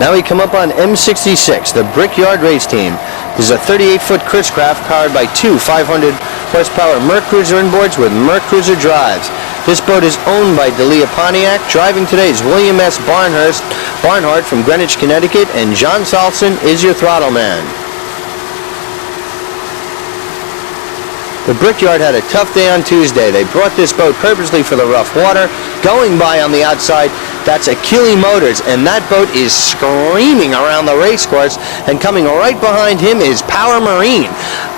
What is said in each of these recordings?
Now we come up on M66, the Brickyard race team. This is a 38-foot Chris craft powered by two 500 horsepower Merc Cruiser inboards with Merc Cruiser drives. This boat is owned by Delia Pontiac. Driving today is William S. Barnhart from Greenwich, Connecticut, and John Salson is your throttle man. The Brickyard had a tough day on Tuesday. They brought this boat purposely for the rough water. Going by on the outside, that's Achille Motors, and that boat is screaming around the race course, and coming right behind him is Power Marine.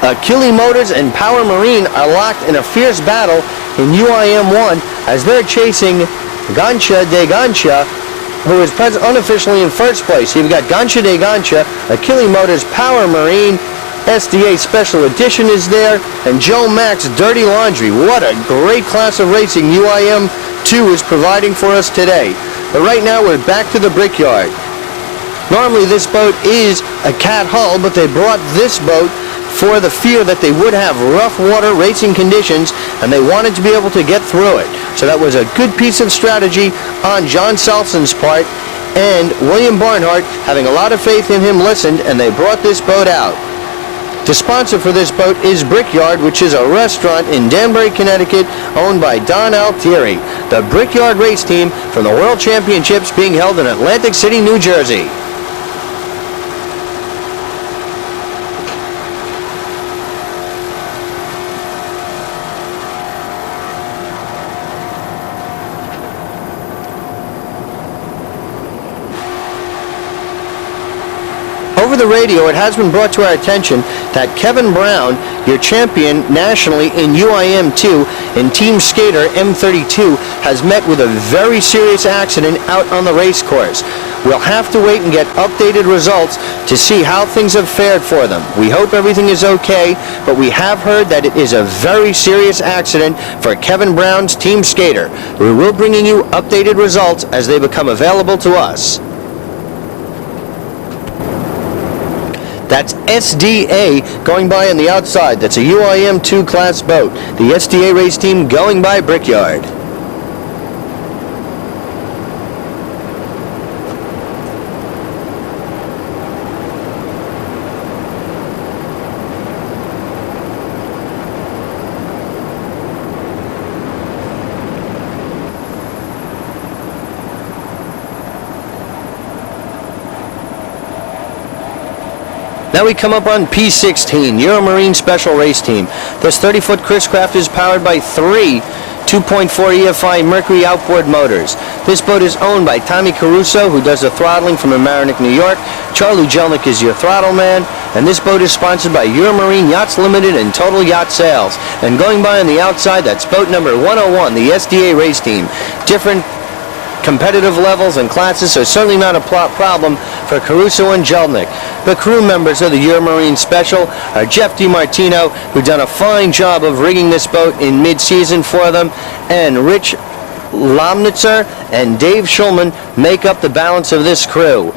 Achille Motors and Power Marine are locked in a fierce battle in UIM 1 as they're chasing Gancha de Gancha, who is unofficially in first place. You've got Gancha de Gancha, Achille Motors, Power Marine, SDA Special Edition is there, and Joe Mack's Dirty Laundry. What a great class of racing UIM 2 is providing for us today. But right now we're back to the Brickyard. Normally this boat is a cat hull, but they brought this boat for the fear that they would have rough water racing conditions, and they wanted to be able to get through it. So that was a good piece of strategy on John Salson's part, and William Barnhart, having a lot of faith in him, listened, and they brought this boat out. The sponsor for this boat is Brickyard, which is a restaurant in Danbury, Connecticut, owned by Don Altieri. The Brickyard race team from the World Championships being held in Atlantic City, New Jersey. Over the radio, it has been brought to our attention that Kevin Brown, your champion nationally in UIM 2 in Team Skater M32, has met with a very serious accident out on the race course. We'll have to wait and get updated results to see how things have fared for them. We hope everything is okay, but we have heard that it is a very serious accident for Kevin Brown's Team Skater. We will bring you updated results as they become available to us. That's SDA going by on the outside. That's a UIM 2 class boat. The SDA race team going by Brickyard. Now we come up on P16, Euromarine Special Race Team. This 30-foot Chris craft is powered by three 2.4 EFI Mercury outboard motors. This boat is owned by Tommy Caruso, who does the throttling from Mamaroneck, New York. Charlie Jelnick is your throttle man, and this boat is sponsored by Euromarine Yachts Limited and Total Yacht Sales. And going by on the outside, that's boat number 101, the SDA race team. Different competitive levels and classes, so certainly not a problem for Caruso and Jelnick. The crew members of the Euromarine Special are Jeff DiMartino, who done a fine job of rigging this boat in mid-season for them, and Rich Lomnitzer and Dave Schulman make up the balance of this crew.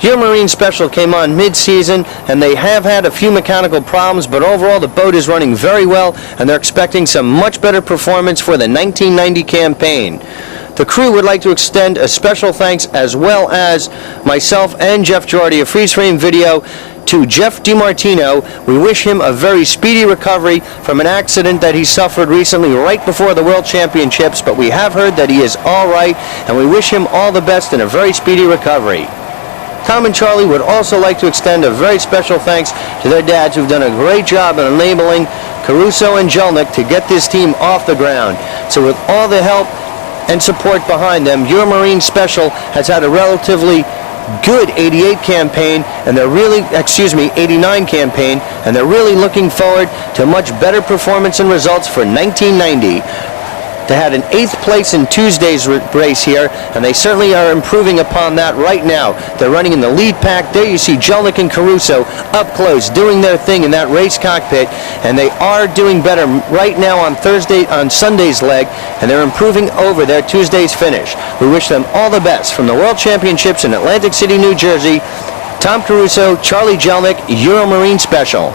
Euromarine Special came on mid-season, and they have had a few mechanical problems, but overall the boat is running very well, and they're expecting some much better performance for the 1990 campaign. The crew would like to extend a special thanks, as well as myself and Jeff Geordi, a freeze-frame video, to Jeff DiMartino. We wish him a very speedy recovery from an accident that he suffered recently right before the World Championships, but we have heard that he is all right, and we wish him all the best in a very speedy recovery. Tom and Charlie would also like to extend a very special thanks to their dads, who've done a great job in enabling Caruso and Jelnick to get this team off the ground. So with all the help and support behind them, Euromarine Special has had a relatively good 88 campaign, and they're really, 89 campaign, and they're really looking forward to much better performance and results for 1990. They had an 8th place in Tuesday's race here, and they certainly are improving upon that right now. They're running in the lead pack. There you see Jelnick and Caruso up close doing their thing in that race cockpit, and they are doing better right now on Sunday's leg, and they're improving over their Tuesday's finish. We wish them all the best from the World Championships in Atlantic City, New Jersey. Tom Caruso, Charlie Jelnick, Euromarine Special.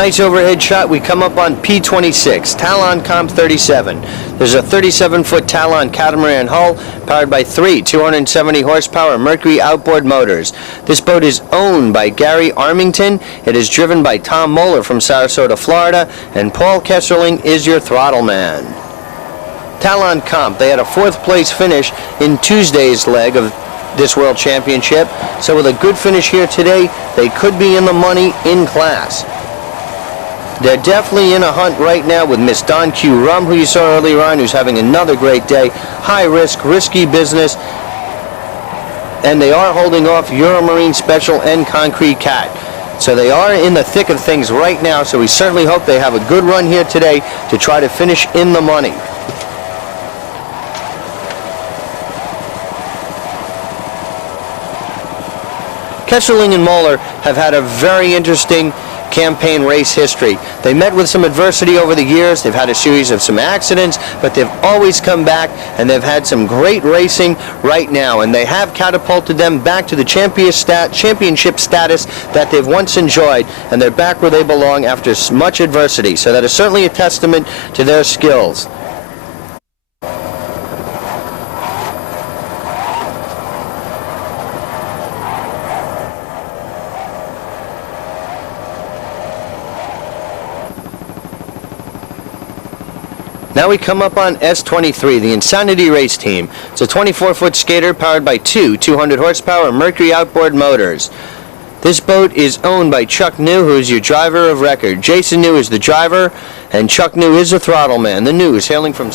nice overhead shot, we come up on P26, Talon Comp 37. There's a 37-foot Talon catamaran hull powered by three 270 horsepower Mercury outboard motors. This boat is owned by Gary Armington. It is driven by Tom Moeller from Sarasota, Florida, and Paul Kesserling is your throttle man. Talon Comp, they had a 4th place finish in Tuesday's leg of this World Championship, so with a good finish here today, they could be in the money in class. They're definitely in a hunt right now with Miss Don Q Rum, who you saw earlier on, who's having another great day. High risk, risky business, and they are holding off Euromarine Special and Concrete Cat. So they are in the thick of things right now, so we certainly hope they have a good run here today to try to finish in the money. Kesserling and Moeller have had a very interesting campaign race history. They met with some adversity over the years. They've had a series of some accidents, but they've always come back, and they've had some great racing right now, and they have catapulted them back to the championship status that they've once enjoyed, and they're back where they belong after much adversity. So that is certainly a testament to their skills. Now we come up on S23, the Insanity Race Team. It's a 24-foot skater powered by two 200 horsepower Mercury outboard motors. This boat is owned by Chuck New, who is your driver of record. Jason New is the driver, and Chuck New is the throttle man. The New is hailing from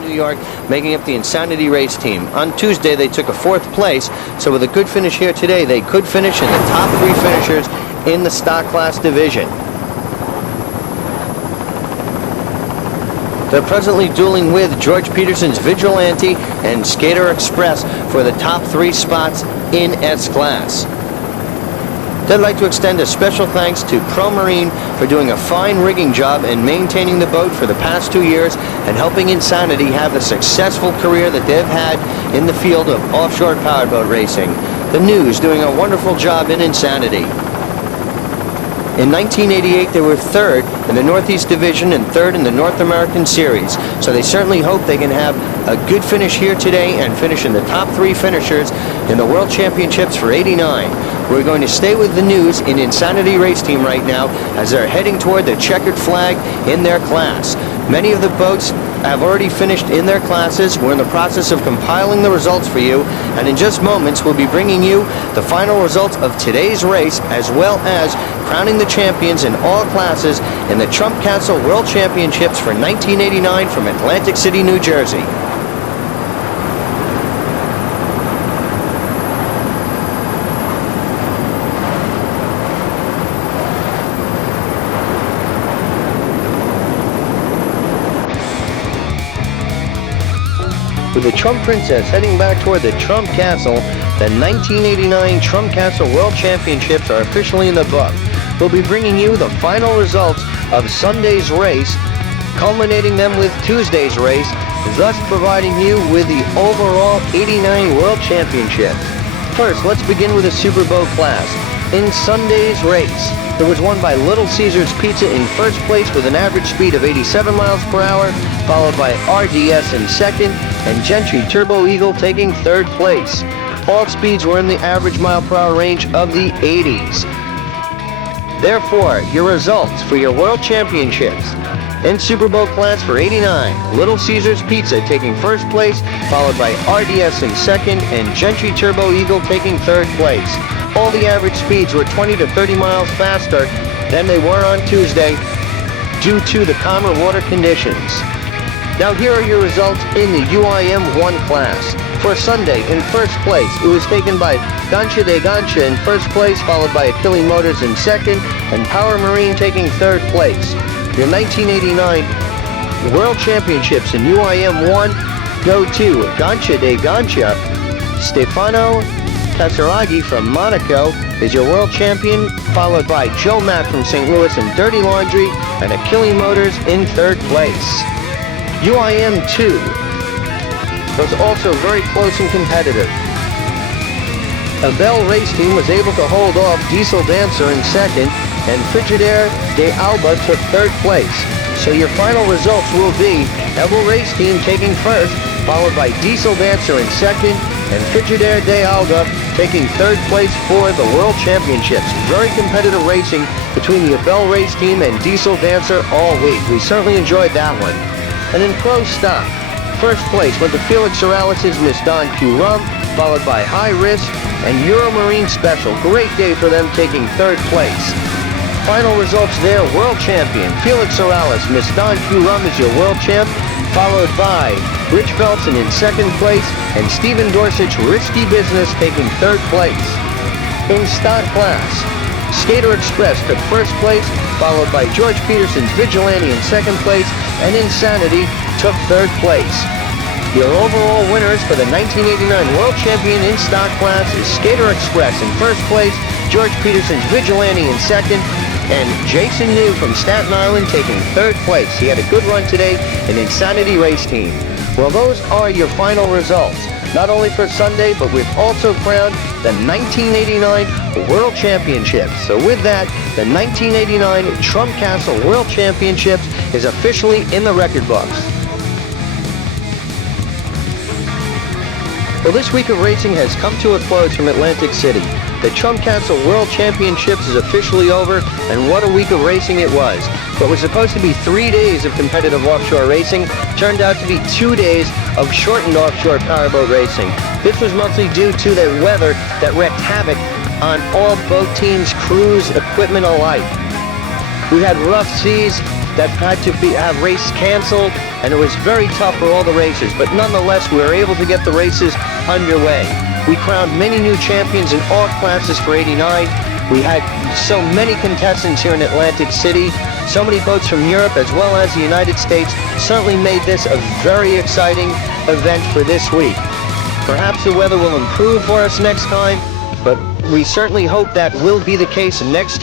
New York, making up the Insanity Race Team. On Tuesday, they took a 4th place, so with a good finish here today, they could finish in the top 3 finishers in the stock class division. They're presently dueling with George Peterson's Vigilante and Skater Express for the top 3 spots in S-Class. They'd like to extend a special thanks to Pro Marine for doing a fine rigging job and maintaining the boat for the past 2 years and helping Insanity have the successful career that they've had in the field of offshore powerboat racing. The News doing a wonderful job in Insanity. In 1988, they were 3rd in the Northeast Division and 3rd in the North American Series. So they certainly hope they can have a good finish here today and finish in the top 3 finishers in the World Championships for '89. We're going to stay with the News in Insanity Race Team right now as they're heading toward the checkered flag in their class. Many of the boats have already finished in their classes. We're in the process of compiling the results for you, and in just moments we'll be bringing you the final results of today's race, as well as crowning the champions in all classes in the Trump Castle World Championships for 1989 from Atlantic City, New Jersey. With the Trump Princess heading back toward the Trump Castle, the 1989 Trump Castle World Championships are officially in the book. We'll be bringing you the final results of Sunday's race, culminating them with Tuesday's race, thus providing you with the overall '89 World Championship. First, let's begin with the Superboat class. In Sunday's race, it was won by Little Caesars Pizza in first place with an average speed of 87 miles per hour, followed by RDS in second, and Gentry Turbo Eagle taking 3rd place. All speeds were in the average mile per hour range of the 80s. Therefore, your results for your World Championships. In Superboat class for '89, Little Caesars Pizza taking 1st place, followed by RDS in second, and Gentry Turbo Eagle taking 3rd place. All the average speeds were 20 to 30 miles faster than they were on Tuesday due to the calmer water conditions. Now here are your results in the UIM 1 class. For Sunday, in first place, it was taken by Gancha de Gancha in first place, followed by Achille Motors in second, and Power Marine taking 3rd place. Your 1989 World Championships in UIM 1 go to Gancha de Gancha. Stefano Casaraghi from Monaco is your world champion, followed by Joe Mack from St. Louis and Dirty Laundry, and Achille Motors in 3rd place. UIM 2 was also very close and competitive. A Bell race team was able to hold off Diesel Dancer in second, and Frigidaire de Alba took third place. So your final results will be Ebel Race Team taking first, followed by Diesel Dancer in second, and Frigidaire de Alba taking third place for the World Championships. Very competitive racing between the Ebel Race Team and Diesel Dancer all week. We certainly enjoyed that one. And in Pro Stock, first place went to Felix Morales' Miss Don Q Rum, followed by High Risk and Euromarine Special. Great day for them taking third place. Final results there, World Champion Felix Morales, Miss Don Q Rum is your World Champ, followed by Rich Belson in second place, and Stephen Dorsich Risky Business taking third place. In stock class, Skater Express took first place, followed by George Peterson's Vigilante in second place, and Insanity took third place. Your overall winners for the 1989 World Champion in stock class is Skater Express in first place, George Peterson's Vigilante in second, and Jason New from Staten Island taking third place. He had a good run today in Insanity Race Team. Well, those are your final results, not only for Sunday, but we've also crowned the 1989 World Championships. So with that, the 1989 Trump Castle World Championships is officially in the record books. Well, this week of racing has come to a close from Atlantic City. The Trump Castle World Championships is officially over, and what a week of racing it was. What was supposed to be 3 days of competitive offshore racing turned out to be 2 days of shortened offshore powerboat racing. This was mostly due to the weather that wreaked havoc on all boat teams, crews, equipment alike. We had rough seas that had to have races canceled, and it was very tough for all the racers, but nonetheless we were able to get the races underway. We crowned many new champions in all classes for '89. We had so many contestants here in Atlantic City, so many boats from Europe as well as the United States. Certainly made this a very exciting event for this week. Perhaps the weather will improve for us next time, but we certainly hope that will be the case next year.